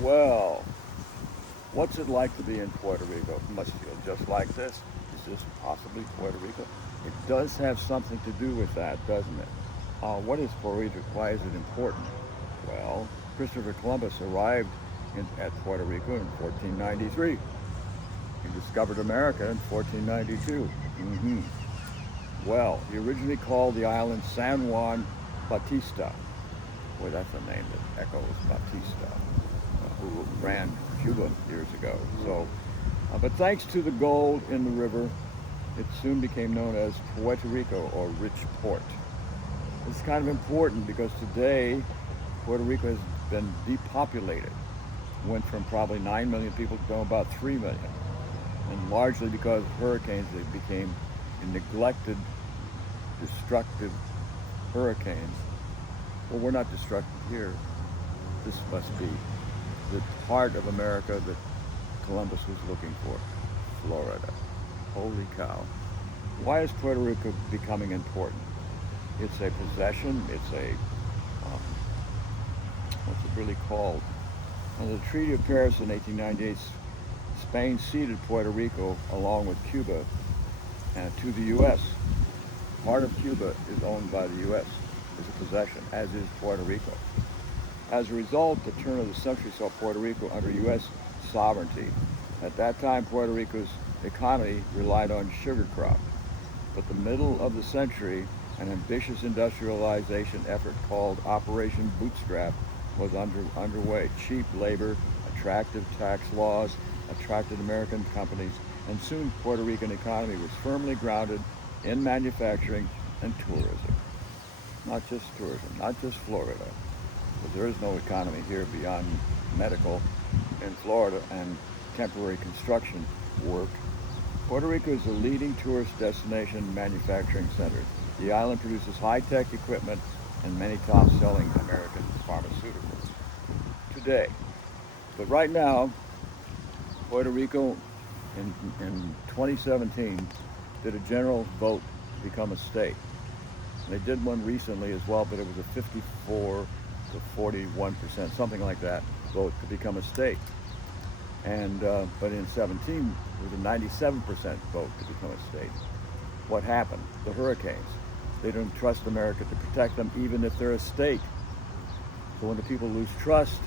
Well, what's it like to be in Puerto Rico? It must feel just like this. Is this possibly Puerto Rico? It does have something to do with that, doesn't it? What is Puerto Rico? Why is it important? Well, Christopher Columbus arrived at Puerto Rico in 1493. He discovered America in 1492. Well, he originally called the island San Juan Bautista. Boy, that's a name that echoes Bautista, who ran Cuba years ago. But thanks to the gold in the river, it soon became known as Puerto Rico, or Rich Port. It's kind of important because today Puerto Rico has been depopulated. Went from probably 9 million people to about 3 million. And largely because of hurricanes, it became neglected, destructive hurricanes. Well, we're not destructive here. This must be the part of America that Columbus was looking for, Florida. Holy cow. Why is Puerto Rico becoming important? It's a possession. It's a, what's it really called? Under the Treaty of Paris in 1898, Spain ceded Puerto Rico along with Cuba to the U.S. Part of Cuba is owned by the U.S. as a possession, as is Puerto Rico. As a result, the turn of the century saw Puerto Rico under U.S. sovereignty. At that time, Puerto Rico's economy relied on sugar crop. But the middle of the century, an ambitious industrialization effort called Operation Bootstrap was underway. Cheap labor, attractive tax laws attracted American companies, and soon Puerto Rican economy was firmly grounded in manufacturing and tourism. Not just tourism, not just Florida, because there is no economy here beyond medical in Florida and temporary construction work. Puerto Rico is a leading tourist destination manufacturing center. The island produces high-tech equipment and many top-selling American pharmaceuticals today. But right now, Puerto Rico in 2017 did a general vote to become a state. And they did one recently as well, but it was a 54 to 41%, something like that, vote to become a state. And but in 17, it was a 97% vote to become a state. What happened? The hurricanes. They don't trust America to protect them, even if they're a state. So when the people lose trust,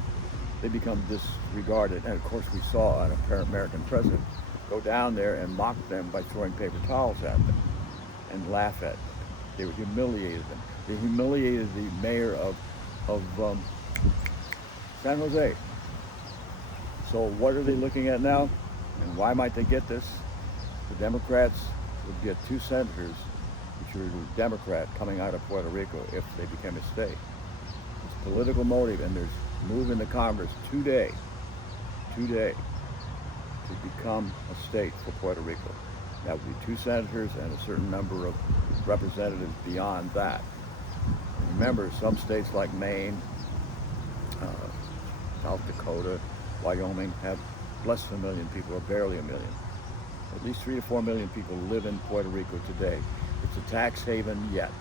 they become disregarded. And of course, we saw an American president go down there and mock them by throwing paper towels at them and laugh at them. They humiliated them. They humiliated the mayor of San Jose. So what are they looking at now? And why might they get this? The Democrats would get 2 senators, which are Democrat, coming out of Puerto Rico if they became a state. It's political motive, and there's move in the Congress today to become a state for Puerto Rico. That would be 2 senators and a certain number of representatives beyond that. And remember, some states like Maine, South Dakota, Wyoming have less than 1 million people, or barely 1 million. At least 3 to 4 million people live in Puerto Rico today. It's a tax haven yet.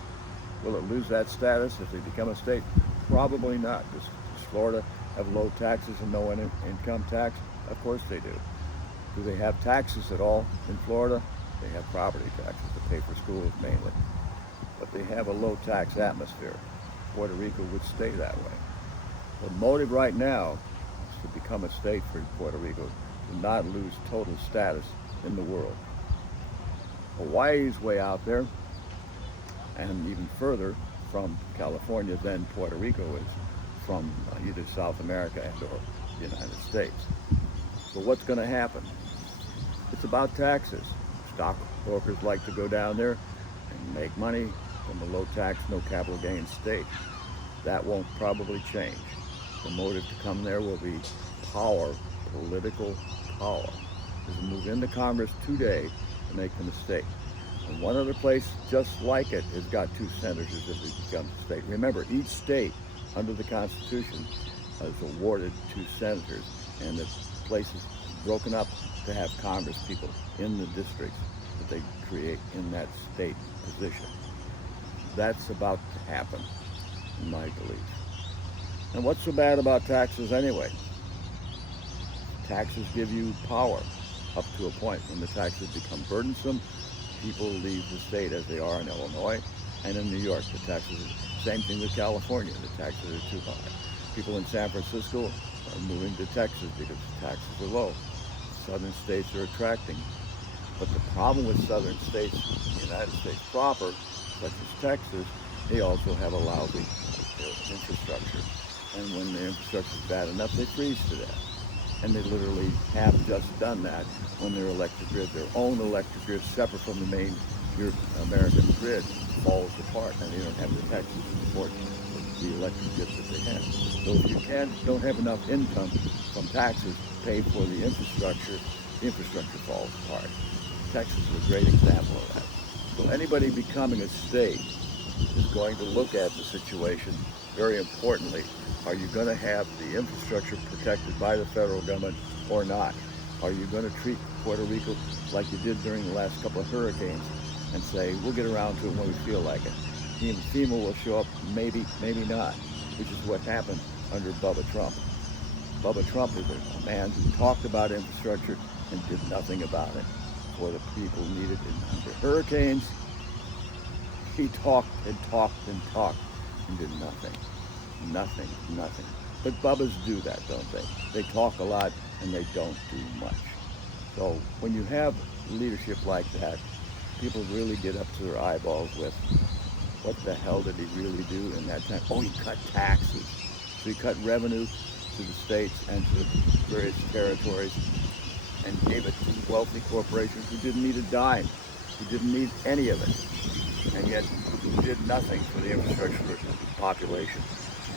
Will it lose that status if they become a state? Probably not. Does Florida have low taxes and no income tax? Of course they do. Do they have taxes at all in Florida? They have property taxes to pay for schools mainly. But they have a low tax atmosphere. Puerto Rico would stay that way. The motive right now is to become a state for Puerto Rico, to not lose total status in the world. Hawaii's way out there, and even further from California than Puerto Rico is from either South America and or the United States. So what's going to happen? It's about taxes. Stockbrokers like to go down there and make money from a low tax, no capital gains state. That won't probably change. The motive to come there will be power, political power. There's a move into Congress today to make them a state. And one other place just like it has got 2 senators if it becomes a state. Remember, each state under the Constitution is awarded 2 senators, and the place is broken up to have Congress people in the districts that they create in that state position. That's about to happen, in my belief. And what's so bad about taxes anyway? taxes give you power up to a point. When the taxes become burdensome, people leave the state, as they are in Illinois and in New York. The taxes, same thing with California. The taxes are too high. People in San Francisco are moving to Texas because the taxes are low. Southern states are attracting. But the problem with southern states, the United States proper, such as Texas, they also have a lousy infrastructure. And when the infrastructure is bad enough, they freeze to death. And they literally have just done that when their electric grid, their own electric grid, separate from the main American grid, falls apart, and they don't have the taxes to support the electric grid that they have. So if you don't have enough income from taxes to pay for the infrastructure falls apart. Texas is a great example of that. So anybody becoming a state is going to look at the situation very importantly. Are you going to have the infrastructure protected by the federal government or not? Are you going to treat Puerto Rico like you did during the last couple of hurricanes and say, we'll get around to it when we feel like it? FEMA will show up, maybe, maybe not, which is what happened under Bubba Trump. Bubba Trump is a man who talked about infrastructure and did nothing about it for the people needed it. Under hurricanes, he talked and talked and talked and did nothing. Nothing. But Bubbas do that, don't they? They talk a lot and they don't do much. So when you have leadership like that, people really get up to their eyeballs with, what the hell did he really do in that time? Oh, he cut taxes. So he cut revenue to the states and to the various territories and gave it to wealthy corporations who didn't need a dime, who didn't need any of it, and yet did nothing for the infrastructure for the population.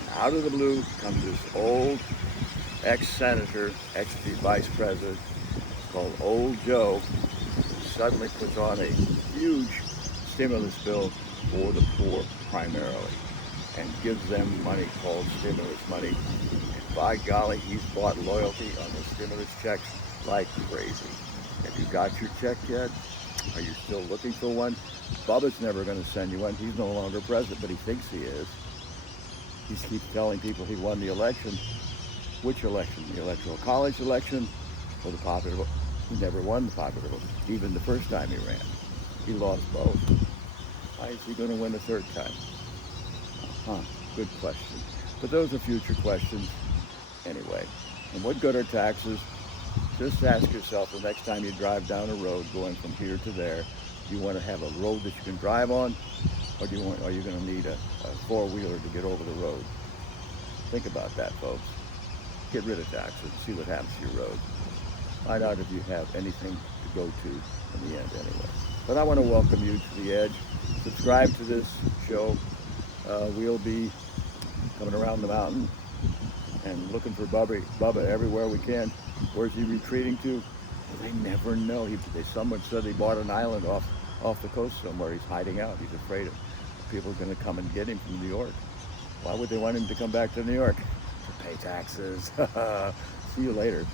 And out of the blue comes this old ex-senator, ex-vice president called Old Joe, who suddenly puts on a huge stimulus bill for the poor primarily and gives them money called stimulus money. And by golly, he's bought loyalty on the stimulus checks like crazy. Have you got your check yet? Are you still looking for one? Bubba's never going to send you one. He's no longer president, but he thinks he is. He keeps telling people he won the election. Which election? The Electoral College election or the popular vote? He never won the popular vote, even the first time he ran. He lost both. Why is he going to win the third time? Good question. But those are future questions anyway. And what good are taxes? Just ask yourself the next time you drive down a road going from here to there, do you want to have a road that you can drive on, or are you going to need a four-wheeler to get over the road? Think about that, folks. Get rid of taxes and see what happens to your road. Find out if you have anything to go to in the end anyway. But I want to welcome you to The Edge. Subscribe to this show. We'll be coming around the mountain and looking for Bubba everywhere we can. Where's he retreating to? Well, they never know. Someone said he bought an island off the coast somewhere. He's hiding out. He's afraid of people are going to come and get him from New York. Why would they want him to come back to New York? To pay taxes. See you later.